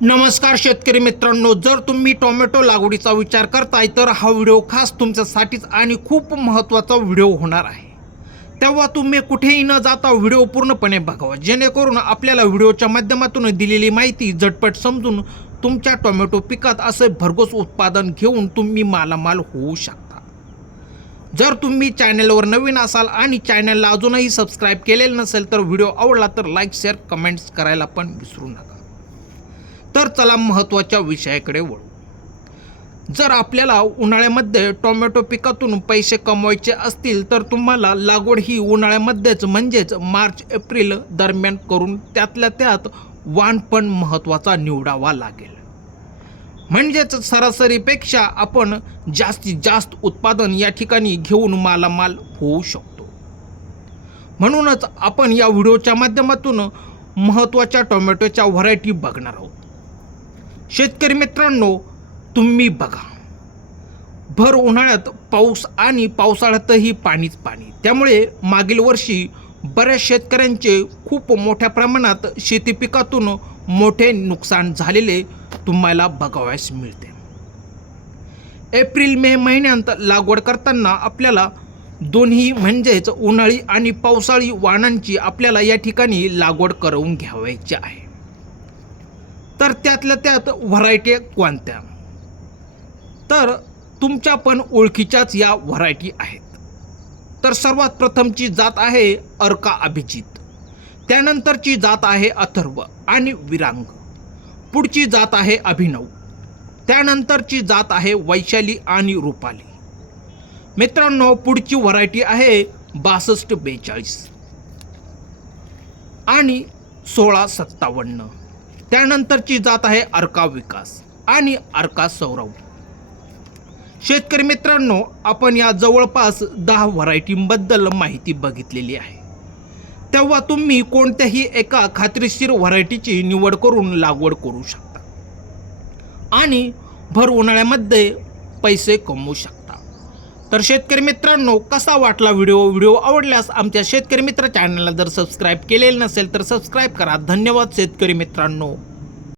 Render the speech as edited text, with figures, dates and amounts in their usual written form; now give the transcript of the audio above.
नमस्कार शेतकरी मित्रांनो, जर तुम्ही टोमॅटो लागवडीचा विचार करताय तर हा व्हिडिओ खास तुमच्यासाठीच आणि खूप महत्त्वाचा व्हिडिओ होणार आहे. तेव्हा तुम्ही कुठेही न जाता व्हिडिओ पूर्णपणे बघावा, जेणेकरून आपल्याला व्हिडिओच्या माध्यमातून दिलेली माहिती झटपट समजून तुमच्या टोमॅटो पिकात असे भरघोस उत्पादन घेऊन तुम्ही मालामाल होऊ शकता. जर तुम्ही चॅनलवर नवीन असाल आणि चॅनलला अजूनही सबस्क्राईब केलेलं नसेल तर व्हिडिओ आवडला तर लाईक, शेअर, कमेंट्स करायला पण विसरू नका. तर चला महत्त्वाच्या विषयाकडे वळू. जर आपल्याला उन्हाळ्यामध्ये टोमॅटो पिकातून पैसे कमवायचे असतील तर तुम्हाला लागवड ही उन्हाळ्यामध्येच म्हणजेच मार्च-एप्रिल दरम्यान करून त्यातल्या त्यात वाण पण महत्त्वाचा निवडावा लागेल. म्हणजेच सरासरीपेक्षा आपण जास्तीत जास्त उत्पादन या ठिकाणी घेऊन मालामाल होऊ शकतो. म्हणूनच आपण या व्हिडिओच्या माध्यमातून महत्त्वाच्या टोमॅटोच्या व्हरायटी बघणार आहोत. शेतकरी मित्रांनो, तुम्ही बघा, भर उन्हाळ्यात पाऊस आणि पावसाळ्यातही पाणीच पाणी. त्यामुळे मागील वर्षी बऱ्याच शेतकऱ्यांचे खूप मोठ्या प्रमाणात शेती पिकातून मोठे नुकसान झालेले तुम्हाला बघावयास मिळते. एप्रिल-मे महिन्यात लागवड करताना आपल्याला दोन्ही म्हणजेच उन्हाळी आणि पावसाळी वाणांची आपल्याला या ठिकाणी लागवड करून घ्यावायची आहे. तर त्यातल्या त्यात व्हरायटी कोणत्या? तर तुमच्या पण ओळखीच्याच या व्हरायटी आहेत. तर सर्वात प्रथमची जात आहे अर्का अभिजित, त्यानंतरची जात आहे अथर्व आणि विरांग, पुढची जात आहे अभिनव, त्यानंतरची जात आहे वैशाली आणि रुपाली. मित्रांनो, पुढची व्हरायटी आहे 6242 आणि 1657. त्यानंतरची जात आहे अर्का विकास आणि अर्का सौरभ. शेतकरी मित्रांनो, आपण या जवळपास 10 व्हरायटींबद्दल माहिती बघितलेली आहे. तेव्हा तुम्ही कोणत्याही एका खात्रीशीर व्हरायटीची निवड करून लागवड करू शकता आणि भर उन्हाळ्यामध्ये पैसे कमवू शकता. तर शेतकरी मित्रांनो, कसा वाटला व्हिडिओ आवडल्यास आमच्या शेतकरी मित्र चॅनलला जर सबस्क्राईब केलेलं नसेल तर सबस्क्राईब करा. धन्यवाद शेतकरी मित्रांनो.